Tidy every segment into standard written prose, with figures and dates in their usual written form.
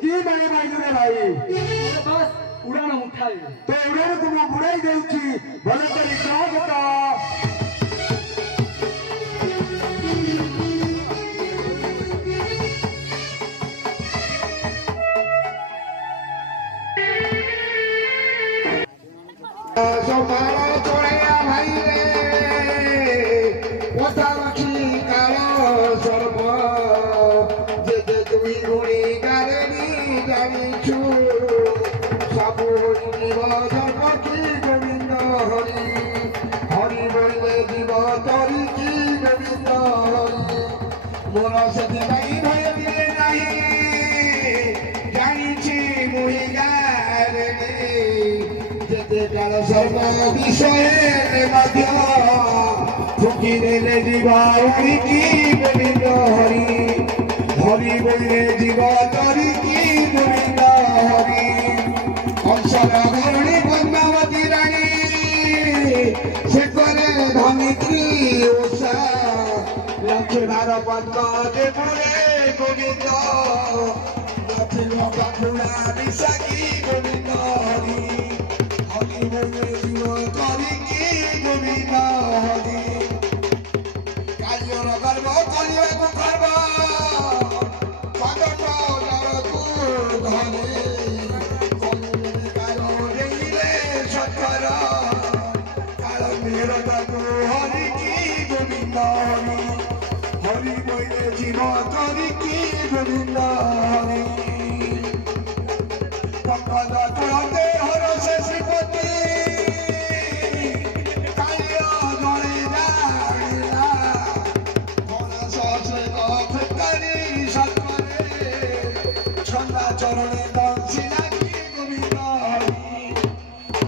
কি মানে মাইলু রে ভাই बस उड़ाना उठाई তো উড়ারে তুমি বুড়াই দেউছি ভালো করে কাজ কা সোমার চড়িয়া ভাই রে ওসাখি কালো সর্ব যে যে তুমি গুণী গারেনি জানিছু সবু জীব জন্ম কি গোবিন্দ হরি হরি বলিলে জীব তরি কি গোবিন্দ হরি মোর ସେଥିପାଇଁ ଭୟ ଦିଏ ନାହିଁ ଜାଣିଛି ମୁହିଁ ଗାରେନି যেতে কাল সর্ব বিষয়ে মধ্য ফুকি দেলে জীব হরি কি গোবিন্দ হরি হরি বলিলে জীব তরি কি গোবিন্দ হরি কংসর ধরণী পদ্মাবতী রানী সে করে ধমিত্রী ওষা লক্ষ্মী ভার পদ্ম দেবরে গোবিন্দ লক্ষ্মী বাঁকুড়া বিশাখী গোবিন্দ হরি হরি বলে জীব তরি কি গোবিন্দ হরি কালিয়র গর্ব কলিয়କୁ গর্ব পাদক জড়କୁ ধরে কলিযুগে কাল দেইলে সৎকর কাল মেরতাକୁ হরি কি গোবিন্দ হরি হরি বলে জীব তরি কি গোবিন্দ হরি পঙ্কজ তুলতে হরসে শ্রীপতি কালিয় গড়ে জানিলা মনস সে গফকারি সৎকরে ছন্দা চরণে দংশিলা কি গোবিন্দ হরি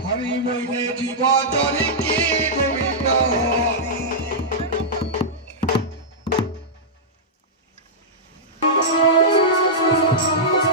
হরি বলে জীব তরি কি গোবিন্দ হরি Thank you.